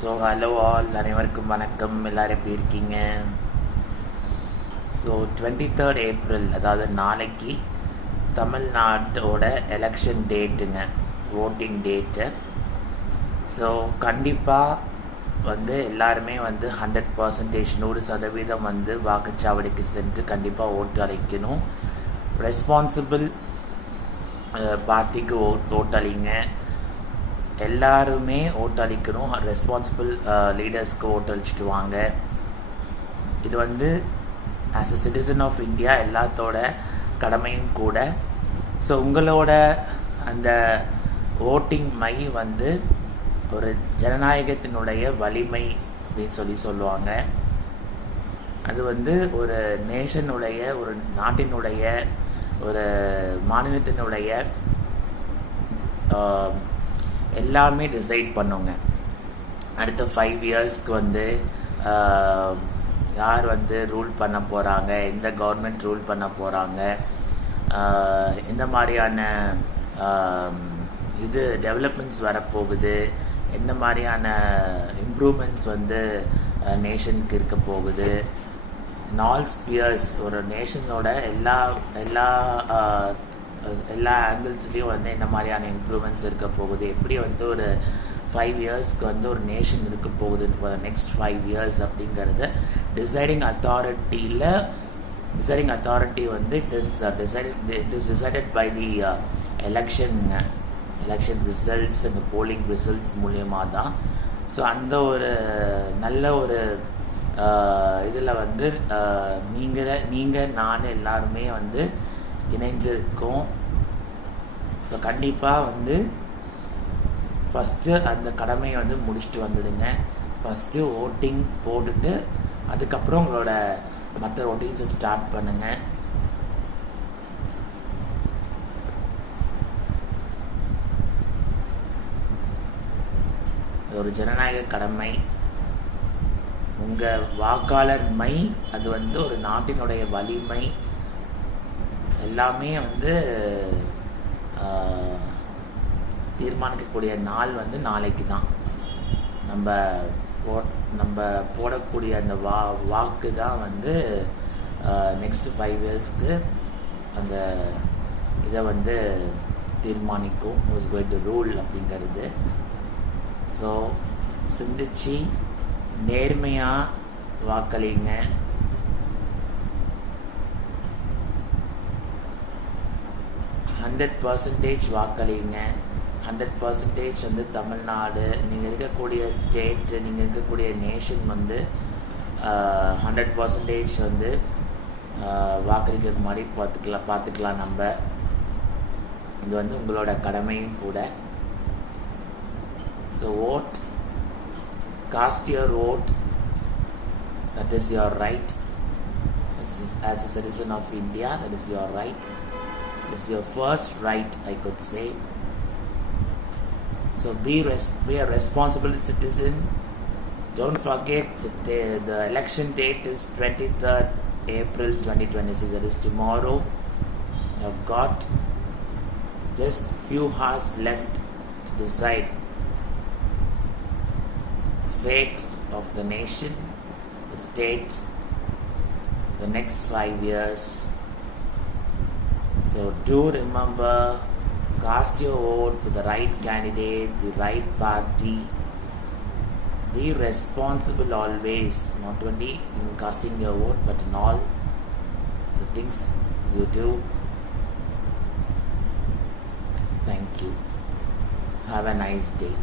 So hello all, அனைவருக்கும் வணக்கம். எல்லோரும் எப்படி இருக்கீங்க? ஸோ 23rd April, அதாவது நாளைக்கு தமிழ்நாட்டோட எலெக்ஷன் டேட்டுங்க, ஓட்டிங் டேட்டு. ஸோ கண்டிப்பாக எல்லாருமே 100% 100% வாக்குச்சாவடிக்கு சென்று கண்டிப்பாக ஓட்டு அளிக்கணும். ரெஸ்பான்சிபிள் பார்ட்டிக்கு ஓட்டளிங்க. எல்லாருமே ஓட்டளிக்கணும். ரெஸ்பான்சிபிள் லீடர்ஸ்க்கு ஓட்டளிச்சுட்டு வாங்க. இது as a citizen of India எல்லாத்தோட கடமையும் கூட. ஸோ உங்களோட அந்த ஓட்டிங் மை ஒரு ஜனநாயகத்தினுடைய வலிமை அப்படின்னு சொல்லுவாங்க. அது ஒரு நேஷனுடைய, ஒரு நாட்டினுடைய, ஒரு மாநிலத்தினுடைய எல்லாமே டிசைட் பண்ணுங்க. அடுத்த 5 இயர்ஸ்க்கு யார் ரூல் பண்ண போகிறாங்க, எந்த கவர்மெண்ட் ரூல் பண்ண போகிறாங்க, எந்த மாதிரியான டெவலப்மெண்ட்ஸ் வரப்போகுது, எந்த மாதிரியான இம்ப்ரூவ்மெண்ட்ஸ் நேஷனுக்கு இருக்க போகுது. இன் ஆல் ஸ்பியர்ஸ், ஒரு நேஷனோட எல்லா ஆங்கிள்ஸ்லேயும் என்ன மாதிரியான இம்ப்ரூவ்மெண்ட்ஸ் இருக்க போகுது, எப்படி ஒரு 5 இயர்ஸ்க்கு ஒரு நேஷன் இருக்க போகுது ஃபார் த நெக்ஸ்ட் 5 இயர்ஸ் அப்படிங்கிறது deciding authority it is decided by the election results and polling results மூலியமாக தான். ஸோ அந்த ஒரு நல்ல ஒரு இதில் நீங்கள் நான் எல்லாருமே இணைஞ்சிருக்கோம். ஸோ கண்டிப்பாக ஃபஸ்ட்டு அந்த கடமையை முடிச்சுட்டு வந்துடுங்க. ஃபஸ்ட்டு ஓட்டிங் போட்டுட்டு அதுக்கப்புறம் உங்களோட மற்ற ஓட்டிங்ஸை ஸ்டார்ட் பண்ணுங்கள். ஒரு ஜனநாயக கடமை. உங்கள் வாக்காளர் மை அது ஒரு நாட்டினுடைய வலிமை எல்லாமே தீர்மானிக்கக்கூடிய நாள் நாளைக்கு தான். நம்ம போடக்கூடிய அந்த வாக்கு தான் நெக்ஸ்ட் 5 இயர்ஸ்க்கு அந்த இதை தீர்மானிக்கும். Who is going to rule அப்படிங்கிறது. ஸோ சிந்திச்சு நேர்மையாக வாக்களிங்க. %% வாக்களிங்க. 100% தமிழ்நாடு, நீங்கள் இருக்கக்கூடிய ஸ்டேட்டு, நீங்கள் இருக்கக்கூடிய நேஷன் 100% வாக்களிக்கிறதுக்கு முன்னாடி பார்த்துக்கலாம் நம்ம. இது உங்களோட கடமையும் கூட. So vote, cast your vote. That is your right. As a citizen of India, that is your right. It's your first right, I could say. So be a responsible citizen. Don't forget that the election date is 23rd April 2026. That is tomorrow. You have got just few hours left to decide the fate of the nation, the state, the next 5 years. So do remember, cast your vote for the right candidate, the right party. Be responsible always, not only in casting your vote but in all the things you do. Thank you. Have a nice day.